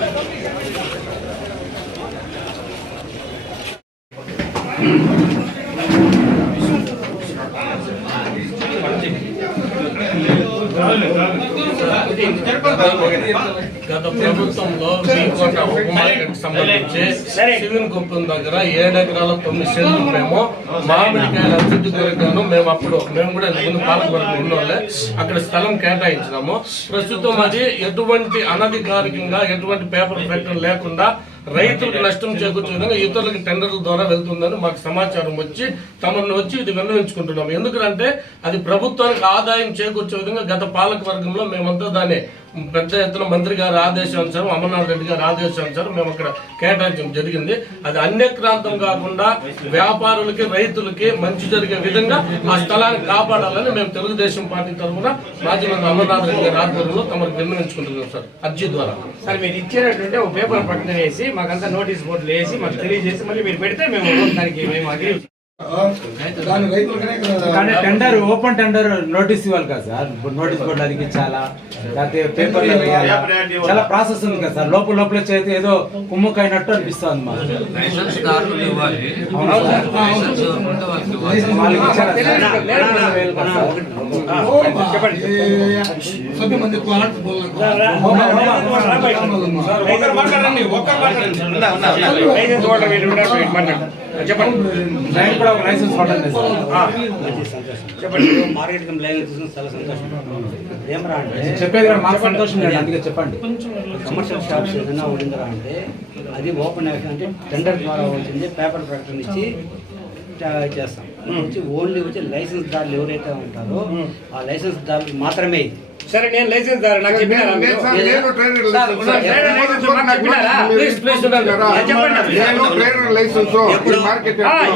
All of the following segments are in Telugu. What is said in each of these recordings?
Gracias. గత ప్రభుత్వంలో మీకోట ఉప మార్కెట్ సంబంధించి శివన్ కుప్పం దగ్గర ఏడు ఎకరాల తొమ్మిది సెంట్లు మేము మామిడికాయల అభివృద్ధి కొరకుగాను మేము అప్పుడు మేము కూడా ముందు పాలకవర్గం ఉన్నోళ్ళే. అక్కడ స్థలం కేటాయించినాము. ప్రస్తుతం అది ఎటువంటి అనధికారికంగా ఎటువంటి పేపర్ ప్రకటన లేకుండా రైతులకు నష్టం చేకూర్చే విధంగా ఇతరులకు టెండర్ల ద్వారా వెళ్తుందని మాకు సమాచారం వచ్చి తమను వచ్చి ఇది విన్నవించుకుంటున్నాం ఎందుకంటే అది ప్రభుత్వానికి ఆదాయం చేకూర్చే విధంగా గత పాలక వర్గంలో మేమంతా దాన్ని పెద్ద ఎత్తున మంత్రి ఆదేశం ఆదేశానుసారం అమర్నాథ్ రెడ్డి గారి ఆదేశానుసారం మేము అక్కడ కేటాయించడం జరిగింది. అది అన్యక్రాంతం కాకుండా వ్యాపారులకి రైతులకి మంచి జరిగే విధంగా ఆ స్థలాన్ని కాపాడాలని మేము తెలుగుదేశం పార్టీ తరఫున మాజీ మంత్రి అమర్నాథ్ రెడ్డి గారి ఆధ్వర్యంలో తమకు విన్నవించుకుంటున్నాం సార్. అర్జీ ద్వారా. సార్ మీరు ఇచ్చేటటువంటి ఒక పేపర్ ప్రకటన వేసి మాకంతా నోటీస్ బోర్డులు వేసి మాకు తెలియజేసి మళ్ళీ మీరు పెడితే మేము దానికి మేము అగ్రి కానీ టెండర్ ఓపెన్ టెండర్ నోటీస్ ఇవ్వాలి కదా సార్. నోటీస్ బోర్డు అది చాలా లేకపోతే పేపర్లో వేయాలా చాలా ప్రాసెస్ ఉంది కదా సార్. లోపల లోపల చేతి ఏదో కుమ్ముక్ అయినట్టు అనిపిస్తుంది మాకు చెప్పండి. లైసెన్స్ చాలా ఏమరా అంటే చెప్పండి. కమర్షియల్ అంటే అది ఓపెన్ అంటే టెండర్ ద్వారా వచ్చింది పేపర్ ప్రకటన ఇచ్చి చేస్తాం. వచ్చి ఓన్లీ వచ్చి లైసెన్స్ దారులు ఎవరైతే ఉంటారో ఆ లైసెన్స్ దారులు మాత్రమే ఇది. సరే నేను లైసెన్స్ దారు? నాకు చెప్పినారా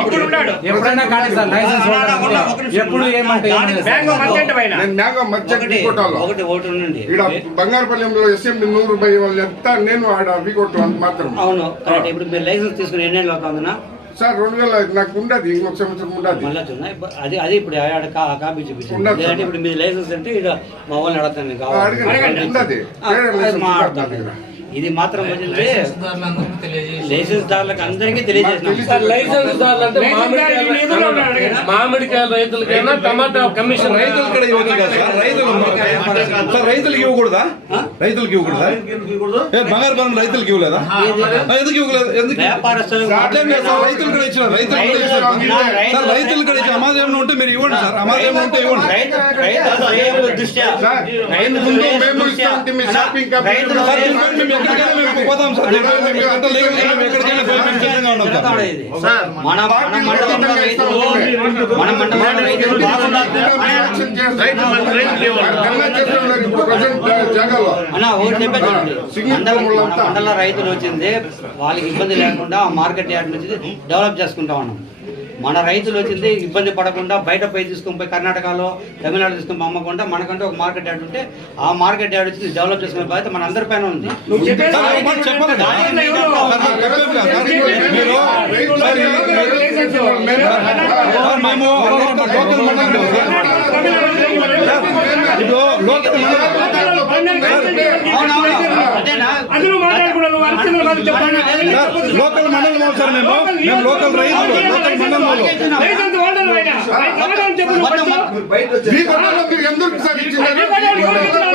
ఇప్పుడు ఉన్నాడు. ఎప్పుడైనా కానీ సార్ లైసెన్స్ ఎప్పుడు ఏమంటే ఒకటి ఓటు ఉండండి. ఇక్కడ బంగారపల్లిలో ఎస్ఎండి నూరు వాళ్ళు ఎంత నేను ఆడ మాత్రం అవును ఇప్పుడు మీరు లైసెన్స్ తీసుకుని ఎన్ని ఏళ్ళు అవుతుందన్నా? సార్ రెండు వేల నాకు ఉండదు ఇంకొక సంవత్సరం ఉండదు అది అది ఇప్పుడు కాపీ. లేదంటే ఇప్పుడు మీ లైసెన్స్ అంటే మా వాళ్ళని కావాలి. అడగండి ఉండదు మాట్లాడతాను. ఇది మాత్రం వచ్చింది లైసెన్స్ దారులందరికీ తెలియజేసి లైసెన్స్ దారులకు అందరికీ తెలియజేసినాం. రైతులకైనా టమాటా కమిషన్ సార్ రైతులకు ఇవ్వకూడదా? రైతులకు ఇవ్వకూడదా? ఏ బంగారు బలం రైతులకు ఇవ్వలేదా? ఎందుకు ఇవ్వలేదు? ఎందుకు? రైతులు కూడా ఇచ్చిన రైతులు సార్ రైతులు కూడా ఇచ్చిన ఏమైనా ఉంటే మీరు ఇవ్వండి సార్ ఏమైనా ఉంటే ఇవ్వండి. మేము షాపింగ్ కంపెనీ మండలంలో రైతులు మండల రైతులు వచ్చింది వాళ్ళకి ఇబ్బంది లేకుండా మార్కెట్ యార్డ్ నుంచి డెవలప్ చేసుకుంటా ఉన్నాం మన రైతులు వచ్చింది ఇబ్బంది పడకుండా బయట పోయి తీసుకొని పోయి కర్ణాటకలో తమిళనాడు తీసుకొని అమ్మకుండా మనకంటే ఒక మార్కెట్ యాడ్ ఉంటే ఆ మార్కెట్ యాడ్ వచ్చి డెవలప్ చేసుకునే బాధ్యత మన అందరి పైన ఉంది మేము లోకల్ మండలం ఇప్పుడు లోకల్ సార్ లోకల్ మండలం సార్ మేము మేము లోకల్ రైతులు లోకల్ మండలంలో ఎందుకు సార్ ఇచ్చినారు?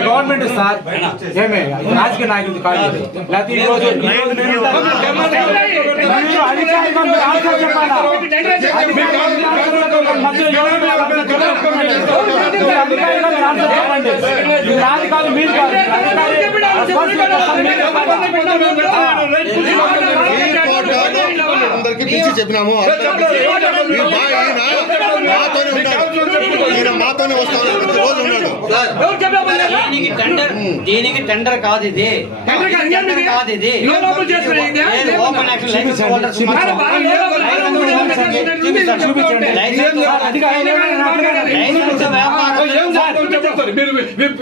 గవర్నమెంట్ సార్ ఏమే ఇది రాజకీయ నాయకుడి కాదు ఇది. లేకపోతే ఈ రోజు ఈ రోజు మీరు ఉంటారు. మీరు అధికారిగా మీరు ఆన్సర్ చెప్పాలా? అధికారిగా మధ్యలో ఎవరు ఉన్నారు? మీరు అధికారిగా మీరు ఆన్సర్ చెప్పండి. ఇది నాది కాదు, అందరికీ పిలిచి చెప్పినాము. మాతోనే ఉన్నాడు ఈయన మాతోనే వస్తాడు రోజు ఉన్నాడు? దీనికి టెండర్ దీనికి టెండర్ కాదు ఇది. కాదు,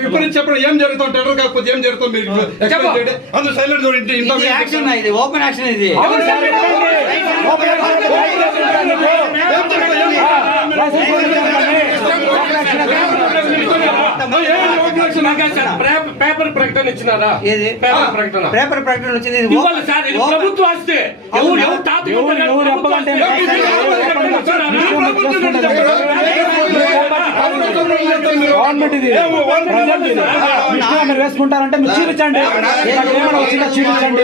ఇప్పుడు చెప్పండి ఏం జరుగుతుంది? టెండర్ కాకపోతే ఏం జరుగుతుంది? మీరు ఎక్స్ప్లెయిన్ చేయండి. అందరూ సైలెంట్ ఇది యాక్షన్ ఇది. ఓపెన్ యాక్షన్ ఇది. పేపర్ ప్రకటన ఇచ్చినారా? పేపర్ ప్రకటన. పేపర్ ప్రకటన వచ్చింది. ప్రభుత్వ ఆస్తి. ఎవరు ఎవరు గవర్నమెంట్ ఇది మీరు వేసుకుంటారంటే మీరు చూపించండి ఏమైనా చూపించండి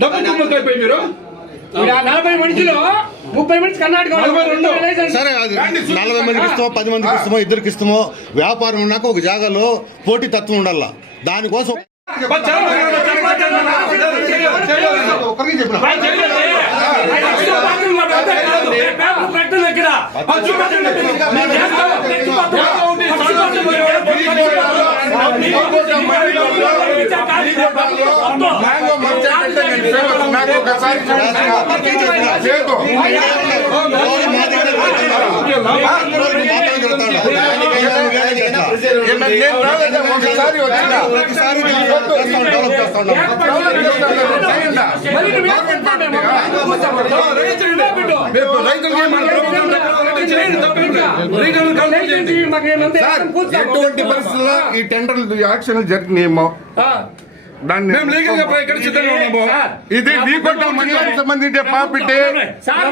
డబ్బు అయిపోయి మీరు నలభై మనిషిలో ముప్పై మంది కర్ణాటక సరే అది నలభై మందికి ఇస్తామో పది మందికి ఇస్తామో ఇద్దరికి ఇస్తామో వ్యాపారం ఉన్నాక ఒక జాగాలో పోటీ తత్వం ఉండాల. దానికోసం ప్రకటన ఇక్కడ మేము చేస్తాం. మ్యాంగో మర్చెంట్ అంటే నేను ఫేమస్ నాకు ఒకసారి. ఎటువంటి పరిస్థితుల్లో ఈ టెండర్ యాక్షన్ జరిగినాయేమో. దాన్ని మేము లీగల్గా ఇక్కడ సిద్ధంగా ఉన్నాము ఇది వీకొట్ట సంబంధించి సార్?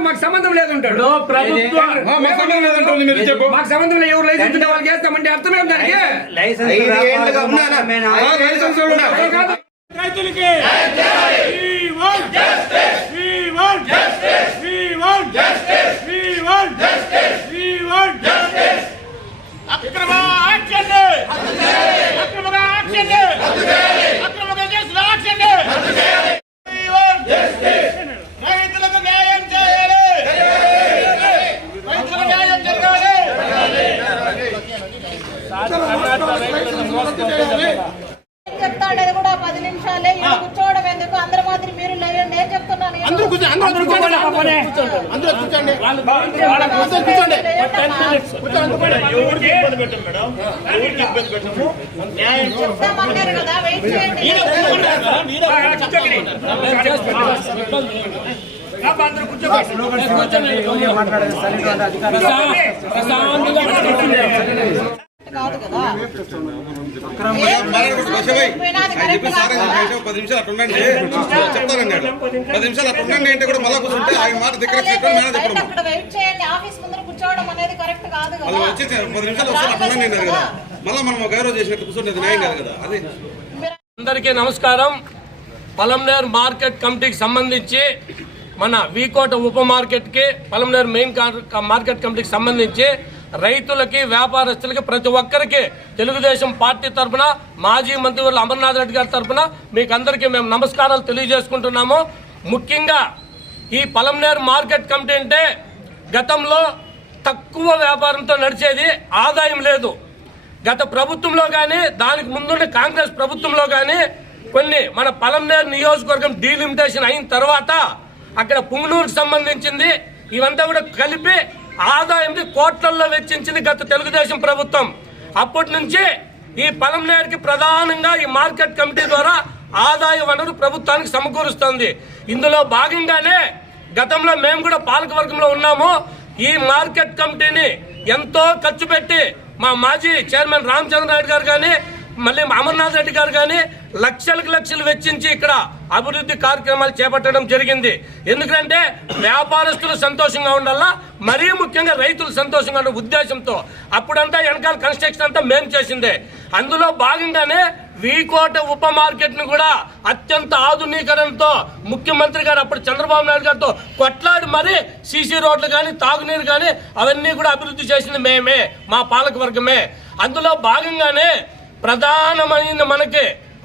మాకు సంబంధం లేదు అంటాడు ప్రభుత్వం ఆ, మాకు సంబంధం లేదంటుంది మీరు చెప్పు మాకు సంబంధం లేదు ఎవరు లైసెన్స్ ఉంటే వాళ్ళకి వేస్తామంటే అర్థం ఏం దానికి లైసెన్స్ వ్యాపారం మాత్రమేనా? ఆ, లైసెన్స్ ఎవరు? అర్థం కాదు. రైతులకు న్యాయం చేయాలి రైతులకు న్యాయం జరగాలి చెప్తాడేది కూడా పది నిమిషాలే ఇక్కడ కూర్చోవడం ఎందుకు? అందరి మాదిరి మీరు లేయండి ఏం చెప్తున్నాను? అందరూ కూర్చోండి. అందరూ కూర్చోండి. అందరూ కూర్చోండి. చేయండి కాదు కదా పోయినా అది కాదు. పది నిమిషాలు అట్లా ఉండండి చెప్తానన్నాడు పది నిమిషాలు అట్లా ఉండండి అంటే కూడా మళ్ళా కూర్చుంటే ఆయన మాట దగ్గర చెప్పండి మేడం బయట చెప్పడం అక్కడ వెయిట్ చేయండి ఆఫీస్ ముందర కూర్చోవడం అనేది కరెక్ట్ కాదు. వాళ్ళు కదా వచ్చి పది నిమిషాలు వస్తారు ఉండండి అన్నారు కదా. మళ్ళీ మనం చేసినట్టు కూర్చుంటే న్యాయం కాదు కదా. అదే. అందరికీ నమస్కారం. పలంనేర్ మార్కెట్ కమిటీకి సంబంధించి మన వీకోట ఉప మార్కెట్కి పలంనేర్ మెయిన్ మార్కెట్ కమిటీకి సంబంధించి రైతులకి వ్యాపారస్తులకి ప్రతి ఒక్కరికి తెలుగుదేశం పార్టీ తరఫున మాజీ మంత్రివర్యులు అమర్నాథ్ రెడ్డి గారి తరఫున మీకు అందరికీ మేము నమస్కారాలు తెలియజేసుకుంటున్నాము. ముఖ్యంగా ఈ పలంనేర్ మార్కెట్ కమిటీ అంటే గతంలో తక్కువ వ్యాపారంతో నడిచేది ఆదాయం లేదు. గత ప్రభుత్వంలో కానీ దానికి ముందున్న కాంగ్రెస్ ప్రభుత్వంలో కానీ కొన్ని మన పలంనేరు నియోజకవర్గం డీలిమిటేషన్ అయిన తర్వాత అక్కడ పుంగనూరుకు సంబంధించింది ఇవంతా కూడా కలిపి ఆదాయంని కోట్లల్లో వెచ్చించింది గత తెలుగుదేశం ప్రభుత్వం. అప్పటి నుంచి ఈ పలంనేరుకి ప్రధానంగా ఈ మార్కెట్ కమిటీ ద్వారా ఆదాయ వనరు ప్రభుత్వానికి సమకూరుస్తుంది. ఇందులో భాగంగానే గతంలో మేము కూడా పాలకవర్గంలో ఉన్నాము. ఈ మార్కెట్ కమిటీని ఎంతో ఖర్చు పెట్టి మా మాజీ చైర్మన్ రామచంద్ర నాయుడు గారు కానీ మళ్ళీ అమర్నాథ్ రెడ్డి గారు కానీ లక్షలకు లక్షలు వెచ్చించి ఇక్కడ అభివృద్ధి కార్యక్రమాలు చేపట్టడం జరిగింది. ఎందుకంటే వ్యాపారస్తులు సంతోషంగా ఉండాలా మరీ ముఖ్యంగా రైతులు సంతోషంగా ఉండే ఉద్దేశంతో అప్పుడంతా వెనకాల కన్స్ట్రక్షన్ అంతా మేము చేసిందే. అందులో భాగంగానే వీకోట ఉప మార్కెట్ను కూడా అత్యంత ఆధునీకరణతో ముఖ్యమంత్రి గారు అప్పుడు చంద్రబాబు నాయుడు గారితో కొట్లాడి మరీ సీసీ రోడ్లు కానీ తాగునీరు కానీ అవన్నీ కూడా అభివృద్ధి చేసింది మేమే మా పాలక వర్గమే అందులో భాగంగానే ప్రధానమైన మనకి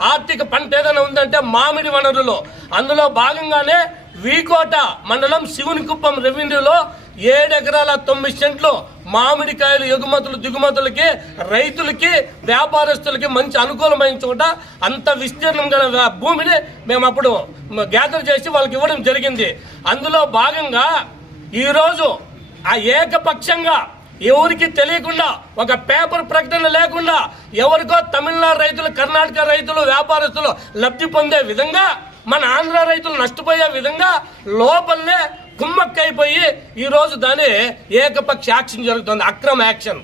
ఆర్థిక పంట ఏదైనా ఉందంటే మామిడి వనరులు. అందులో భాగంగానే వీకోట మండలం శివునికుప్పం రెవెన్యూలో ఏడు ఎకరాల తొమ్మిది సెంట్లు మామిడికాయలు ఎగుమతులు దిగుమతులకి రైతులకి వ్యాపారస్తులకి మంచి అనుకూలమైన చోట అంత విస్తీర్ణం గల భూమిని మేము అప్పుడు గ్యాదర్ చేసి వాళ్ళకి ఇవ్వడం జరిగింది. అందులో భాగంగా ఈరోజు ఆ ఏకపక్షంగా ఎవరికి తెలియకుండా ఒక పేపర్ ప్రకటన లేకుండా ఎవరికో తమిళనాడు రైతులు కర్ణాటక రైతులు వ్యాపారస్తులు లబ్ధి పొందే విధంగా మన ఆంధ్ర రైతులు నష్టపోయే విధంగా లోపలనే కుమ్మక్కైపోయి ఈరోజు దాని ఏకపక్ష యాక్షన్ జరుగుతుంది అక్రమ యాక్షన్.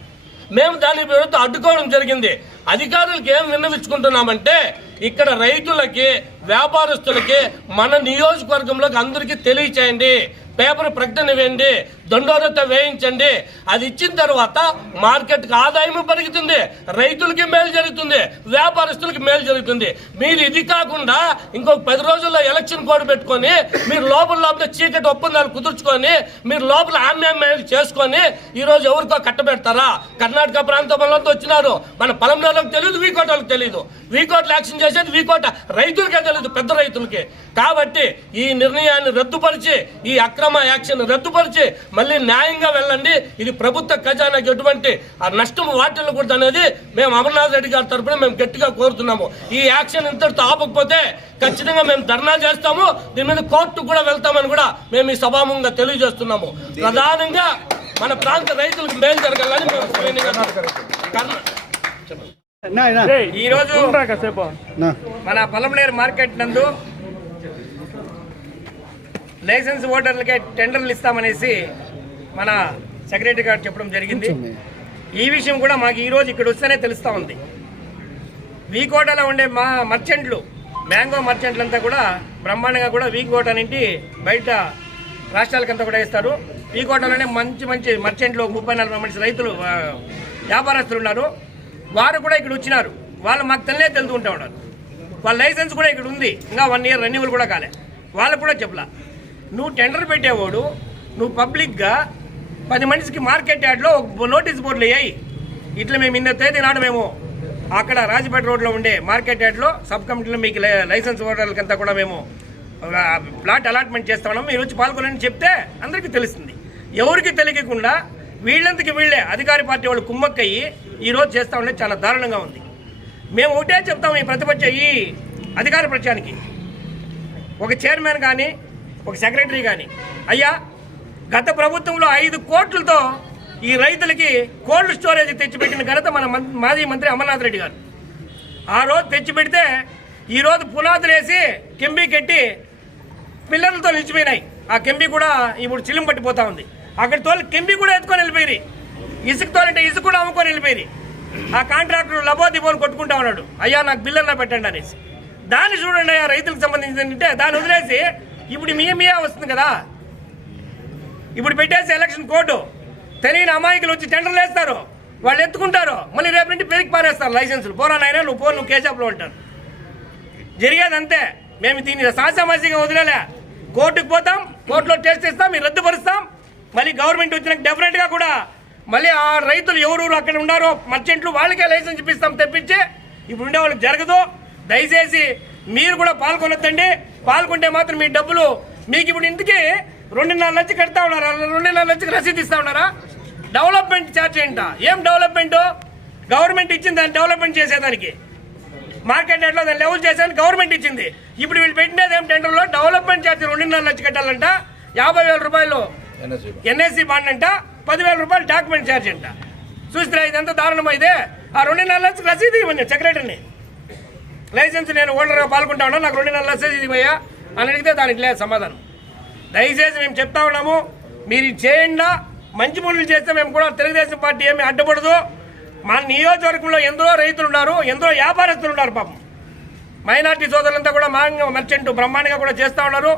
మేము దాని విరుద్ధ అడ్డుకోవడం జరిగింది. అధికారులకు ఏం విన్నవించుకుంటున్నామంటే ఇక్కడ రైతులకి వ్యాపారస్తులకి మన నియోజకవర్గంలోకి అందరికీ తెలియచేయండి. పేపర్ ప్రకటన వేయండి. దండోరత వేయించండి. అది ఇచ్చిన తర్వాత మార్కెట్కి ఆదాయం పెరుగుతుంది రైతులకి మేలు జరుగుతుంది వ్యాపారస్తులకి మేలు జరుగుతుంది. మీరు ఇది కాకుండా ఇంకొక పది రోజుల్లో ఎలక్షన్ కోడ్ పెట్టుకొని మీరు లోపల లోపల చీకటి ఒప్పందాలు కుదుర్చుకొని మీరు లోపల ఆమ్యామ్యాలు చేసుకొని ఈరోజు ఎవరికో కట్టబెడతారా కర్ణాటక ప్రాంతంలో వచ్చినారు. మన పలంలోకి తెలియదు వీకోటలకు తెలియదు వీకోట్లు యాక్షన్ చేసేది వీకోట రైతులకే తెలియదు పెద్ద రైతులకి. కాబట్టి ఈ నిర్ణయాన్ని రద్దుపరిచి ఈ అక్రమ యాక్షన్ రద్దుపరిచి మళ్ళీ న్యాయంగా వెళ్ళండి. ఇది ప్రభుత్వ ఖజానాకి ఎటువంటి ఆ నష్టం వాటిల్లకూడదు అనేది మేము అమర్నాథ్ రెడ్డి గారి తరఫున మేము గట్టిగా కోరుతున్నాము. ఈ యాక్షన్ ఇంతటితో ఆపకపోతే ఖచ్చితంగా మేము ధర్నా చేస్తాము. దీని మీద కోర్టు కూడా వెళ్తామని కూడా మేము ఈ సభాముఖంగా తెలియజేస్తున్నాము. ప్రధానంగా మన ప్రాంత రైతులకు మేలు జరగాలని మేము ఈ రోజు మన పొలంనేరు మార్కెట్ నందు లైసెన్స్ ఓటర్లకే టెండర్లు ఇస్తామనేసి మన సెక్రటరీ గారు చెప్పడం జరిగింది. ఈ విషయం కూడా మాకు ఈ రోజు ఇక్కడ వస్తేనే తెలుస్తా ఉంది. వీకోటలో ఉండే మా మర్చెంట్లు మ్యాంగో మర్చెంట్లు అంతా కూడా బ్రహ్మాండంగా కూడా వీకోట నుండి బయట రాష్ట్రాలకంతా కూడా ఇస్తారు వీకోటలోనే మంచి మంచి మర్చెంట్లు ముప్పై నలభై మంది రైతులు వ్యాపారస్తులు ఉన్నారు. వారు కూడా ఇక్కడ వచ్చినారు. వాళ్ళు మాకు తెలియనే తెలుసుకుంటా ఉన్నారు. వాళ్ళ లైసెన్స్ కూడా ఇక్కడ ఉంది. ఇంకా వన్ ఇయర్ రెన్యువల్ కూడా కాలే. వాళ్ళకు కూడా చెప్పలా. నువ్వు టెండర్ పెట్టేవాడు నువ్వు పబ్లిక్గా పది మనిషికి మార్కెట్ యార్డ్లో నోటీస్ బోర్డులు వేయాయి. ఇట్లా మేము నిన్న తేదీ నాడు మేము అక్కడ రాజపేట రోడ్లో ఉండే మార్కెట్ యార్డ్లో సబ్ కమిటీలో మీకు లైసెన్స్ ఓటర్లకంతా కూడా మేము ప్లాట్ అలాట్మెంట్ చేస్తా ఉన్నాం మీరు వచ్చి పాల్గొనని చెప్తే అందరికీ తెలుస్తుంది. ఎవరికి తెలియకుండా వీళ్ళంతకి వీళ్ళే అధికారి పార్టీ వాళ్ళు కుమ్మక్కయ్యి ఈరోజు చేస్తా ఉండే చాలా దారుణంగా ఉంది. మేము ఒకటే చెప్తాం ఈ ప్రతిపక్ష ఈ అధికార పక్షానికి ఒక చైర్మన్ కానీ ఒక సెక్రటరీ కానీ అయ్యా గత ప్రభుత్వంలో ఐదు కోట్లతో ఈ రైతులకి కోల్డ్ స్టోరేజ్ తెచ్చిపెట్టిన ఘనత మన మం- మాజీ మంత్రి అమర్నాథ్ రెడ్డి గారు. ఆ రోజు తెచ్చిపెడితే ఈరోజు పునాదులు వేసి కెంబి కట్టి పిల్లలతో నిలిచిపోయినాయి. ఆ కెంబి కూడా ఇప్పుడు చిలిం పట్టిపోతా ఉంది. అక్కడ తోలి కెంబి కూడా ఎత్తుకొని వెళ్ళిపోయి ఇసుక తోలంటే ఇసుక కూడా అమ్ముకొని వెళ్ళిపోయి ఆ కాంట్రాక్టర్ లబోదిబోని కొట్టుకుంటా ఉన్నాడు. అయ్యా నాకు బిల్లన్నా పెట్టండి అనేసి. దాన్ని చూడండి అయ్యా రైతులకు సంబంధించింది ఏంటంటే దాన్ని వదిలేసి ఇప్పుడు మీ మీయా వస్తుంది కదా. ఇప్పుడు పెట్టేసి ఎలక్షన్ కోర్టు తెలియని అమాయకులు వచ్చి టెండర్లు వేస్తారు. వాళ్ళు ఎత్తుకుంటారు. మళ్ళీ రేపు నుండి పెరిగి పారేస్తారు లైసెన్సులు పోరా నాయన నువ్వు పో నువ్వు కేసాప్లో ఉంటారు. జరిగేది అంతే. మేము దీన్ని సాసామాసిగా వదిలేలే. కోర్టుకు పోతాం కోర్టులో టెస్ట్ ఇస్తాం మీరు రద్దుపరుస్తాం. మళ్ళీ గవర్నమెంట్ వచ్చినాక డెఫినెట్గా కూడా మళ్ళీ ఆ రైతులు ఎవరు అక్కడ ఉన్నారో మర్చెంట్లు వాళ్ళకే లైసెన్స్ ఇప్పిస్తాం తెప్పించి ఇప్పుడు ఉండే వాళ్ళకి జరగదు. దయచేసి మీరు కూడా పాల్గొనొద్దండి. పాల్గొంటే మాత్రం మీ డబ్బులు మీకు ఇప్పుడు ఇంటికి రెండున్నర లక్షలు కడతా ఉన్నారా? రెండున్నర లక్షలు రసీదు ఇస్తా ఉన్నారా? డెవలప్మెంట్ ఛార్జ్ ఏంట? ఏం డెవలప్మెంట్? గవర్నమెంట్ ఇచ్చింది దాన్ని డెవలప్మెంట్ చేసేదానికి. మార్కెట్ రేట్లో దాన్ని లెవెల్ చేసేది గవర్నమెంట్ ఇచ్చింది. ఇప్పుడు వీళ్ళు పెట్టినది ఏం టెండర్లో? డెవలప్మెంట్ ఛార్జ్ రెండున్నర లక్ష కట్టాలంట యాభై వేల రూపాయలు ఎన్ఎస్సి బాండ్. అంట పదివేల రూపాయలు డాక్యుమెంట్ ఛార్జ్ అంట. చూస్తే ఇదంతా దారుణం అయితే ఆ రెండున్నర లక్షలు రసీదు ఇవ్వండి సెక్రటరీని. లైసెన్స్ నేను ఓనర్గా పాల్గొంటా ఉన్నా నాకు రెండున్నర లక్షలు ఇవ్వయ్యా అని అడిగితే దానికి లేదు సమాధానం. దయచేసి మేము చెప్తా ఉన్నాము మీరు చేయండా చేయండి మంచి పనులు చేస్తే మేము కూడా తెలుగుదేశం పార్టీ ఏమి అడ్డపడదు. మా నియోజకవర్గంలో ఎందరో రైతులు ఉన్నారు ఎందరో వ్యాపారస్తులు ఉన్నారు పాపం. మైనార్టీ సోదరులంతా కూడా మాంగ మర్చెంట్ బ్రహ్మాండంగా కూడా చేస్తూ ఉన్నారు.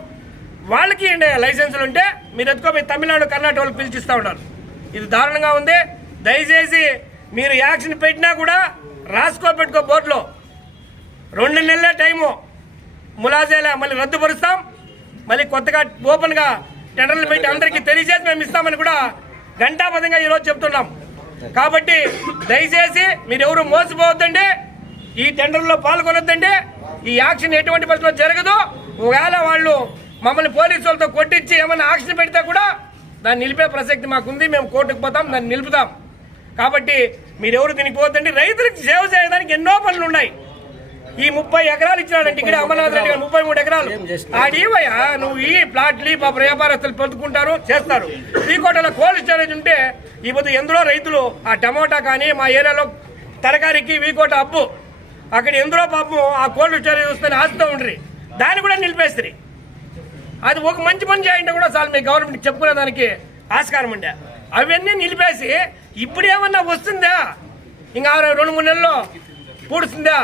వాళ్ళకి లైసెన్సులు ఉంటే మీరు ఎత్తుకోపోయి తమిళనాడు కర్ణాటక వాళ్ళకి పిలిచిస్తూ ఉన్నారు. ఇది దారుణంగా ఉంది. దయచేసి మీరు యాక్షన్ పెట్టినా కూడా రాసుకో పెట్టుకో బోర్డులో. రెండు నెలల టైము. ములాజేలా మళ్ళీ రద్దుపరుస్తాం. మళ్ళీ కొత్తగా ఓపెన్గా టెండర్లు పెట్టి అందరికీ తెలియజేసి మేము ఇస్తామని కూడా ఘంటాపదంగా ఈరోజు చెప్తున్నాం. కాబట్టి దయచేసి మీరు ఎవరు మోసపోవద్దండి ఈ టెండర్లో పాల్గొనొద్దంటే ఈ యాక్షన్ ఎటువంటి పరిస్థితిలో జరగదు. ఒకవేళ వాళ్ళు మమ్మల్ని పోలీసు వాళ్ళతో కొట్టించి ఏమైనా యాక్షన్ పెడితే కూడా దాన్ని నిలిపే ప్రసక్తి మాకుంది. మేము కోర్టుకు పోతాం దాన్ని నిలుపుతాం. కాబట్టి మీరెవరు దీనికి పోతండి రైతులకు సేవ చేయడానికి ఎన్నో పనులు ఉన్నాయి. ఈ ముప్పై ఎకరాలు ఇచ్చినాడంటే ఇక్కడ అమర్నాథ్ రెడ్డి గారు ముప్పై మూడు ఎకరాలు. ఆడివయ్యా నువ్వు ఈ ప్లాట్లు పాప వ్యాపారస్తులు పొందుకుంటారు చేస్తారు. ఈ కోటలో కోల్డ్ స్టోరేజ్ ఉంటే ఈ పొద్దు ఎందులో రైతులు ఆ టమోటా కానీ మా ఏరియాలో తరకారికి వీకోట అప్పు అక్కడ ఎందులో పాపం ఆ కోల్డ్ స్టోరేజ్ వస్తే ఆస్తితో ఉండ్రి. దాన్ని కూడా నిలిపేస్తుంది అది ఒక మంచి పని చేయండి కూడా చాలు మీ గవర్నమెంట్ చెప్పుకునే దానికి ఆస్కారం ఉండే. అవన్నీ నిలిపేసి ఇప్పుడు ఏమన్నా వస్తుందా? ఇంకా రెండు మూడు నెలల్లో పూడుస్తుందా?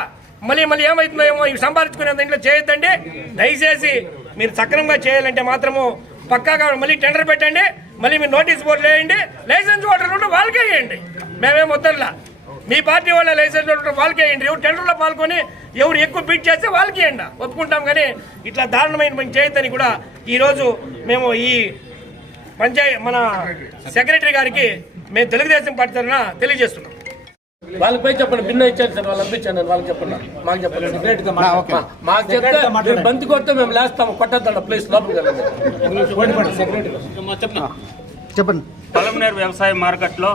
మళ్ళీ మళ్ళీ ఏమవుతుందో ఏమో ఇవి సంపాదించుకునే దాంట్లో చేయొద్దండి. దయచేసి మీరు సక్రమంగా చేయాలంటే మాత్రము పక్కాగా మళ్ళీ టెండర్ పెట్టండి. మళ్ళీ మీరు నోటీస్ బోర్డులు వేయండి. లైసెన్స్ ఓటర్ ఉంటే వాళ్ళకే వేయండి. మేమేం వద్దర్లా మీ పార్టీ వాళ్ళ లైసెన్స్ ఓటర్ వాళ్ళకే వేయండి. ఎవరు టెండర్లో పాల్గొని ఎవరు ఎక్కువ బీట్ చేస్తే వాళ్ళకి వేయండి. ఒప్పుకుంటాం కానీ ఇట్లా దారుణమైన పని చేయొద్దని కూడా ఈరోజు మేము ఈ పంచాయతీ మన సెక్రటరీ గారికి మేము తెలుగుదేశం పార్టీ తరఫున తెలియజేస్తున్నాం. వాళ్ళపై చెప్పండి భిన్న ఇచ్చారు సార్ వాళ్ళు పంపించాను నేను వాళ్ళకి చెప్పండి. మాకు చెప్పండి. మాకు చెప్తే మీరు బంతి కొడితే మేము లేస్తాము కొట్టద్దండి ప్లీజ్ లోపలికి వెళ్ళండి. పలమనేరు వ్యవసాయ మార్కెట్లో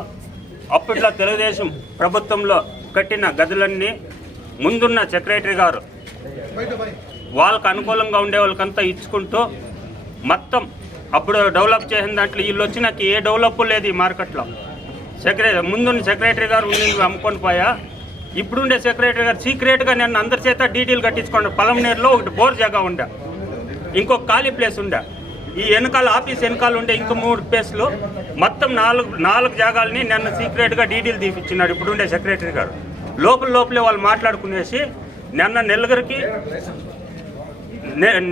అప్పట్లో తెలుగుదేశం ప్రభుత్వంలో కట్టిన గదులన్నీ ముందున్న సెక్రటరీ గారు. వాళ్ళకు అనుకూలంగా ఉండే వాళ్ళకంతా ఇచ్చుకుంటూ మొత్తం అప్పుడు డెవలప్ చేసిన దాంట్లో వీళ్ళు వచ్చినాక ఏ డెవలప్ లేదు ఈ మార్కెట్లో. సెక్రటరీ ముందున్న సెక్రటరీ గారు ఉండి అమ్ముకొని పోయా. ఇప్పుడుండే సెక్రటరీ గారు సీక్రెట్గా నేను అందరి చేత డీటెయిల్ కట్టించుకోండి. పలమనేరులో ఒకటి బోర్ జాగా ఉండే. ఇంకొక ఖాళీ ప్లేస్ ఉండే. ఈ వెనకాల ఆఫీస్ వెనకాల ఉండే ఇంకో మూడు ప్లేస్లు. మొత్తం నాలుగు నాలుగు జాగాలని నిన్న సీక్రెట్గా డీటెయిల్ తీపిచ్చినాడు ఇప్పుడుండే సెక్రటరీ గారు. లోపల లోపలే వాళ్ళు మాట్లాడుకునేసి నిన్న నెల్లగరికి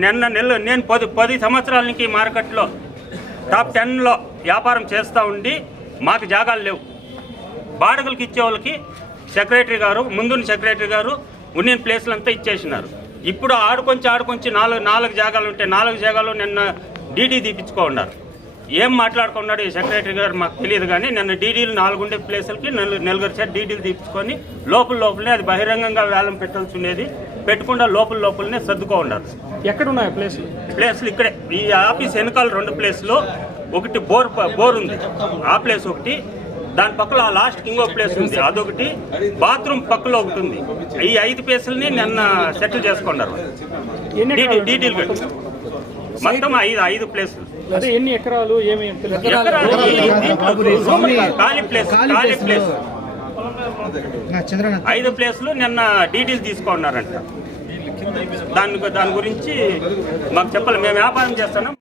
నిన్న నెల నేను పది పది సంవత్సరాల నుంచి మార్కెట్లో టాప్ టెన్లో వ్యాపారం చేస్తూ ఉండి మాకు జాగాలు లేవు. బాడగలకు ఇచ్చే వాళ్ళకి సెక్రటరీ గారు ముందున్న సెక్రటరీ గారు ఉన్న ప్లేస్లు అంతా ఇచ్చేసినారు. ఇప్పుడు ఆడుకొంచి ఆడుకొంచి నాలుగు నాలుగు జాగాలు ఉంటే నాలుగు జాగాలు నిన్న డీడీ తీపించుకో ఉన్నారు. ఏం మాట్లాడుకున్నాడు ఈ సెక్రటరీ గారు మాకు తెలియదు కానీ నిన్న డీడీలు నాలుగుండే ప్లేసులకి నలుగురు నలుగురు చేత డీడీలు తీపించుకొని లోపల లోపలనే అది బహిరంగంగా వేలం పెట్టాల్సి ఉండేది. పెట్టకుండా లోపల లోపలనే సర్దుకో ఉన్నారు. ఎక్కడ ఉన్నాయి ప్లేస్ ప్లేస్లు ఇక్కడే. ఈ ఆఫీస్ వెనకాల రెండు ప్లేస్లు ఒకటి బోర్ బోర్ ఉంది. ఆ ప్లేస్ ఒకటి దాని పక్కన ఆ లాస్ట్ ఇంకో ప్లేస్ ఉంది. అదొకటి బాత్రూమ్ పక్కలో ఒకటి ఉంది. ఈ ఐదు ప్లేసులని నిన్న సెటిల్ చేసుకున్నారు. డీటెయిల్ మొత్తం ఐదు ఐదు ప్లేసులు. అదే ఎన్ని ఎకరాలు ఏమి ఖాళీ ప్లేస్ ఖాళీ ప్లేస్. ఐదు ప్లేస్లు నిన్న డీటెయిల్ తీసుకున్నారంట. దాని దాని గురించి మాకు చెప్పాలి. మేము వ్యాపారం చేస్తున్నాం.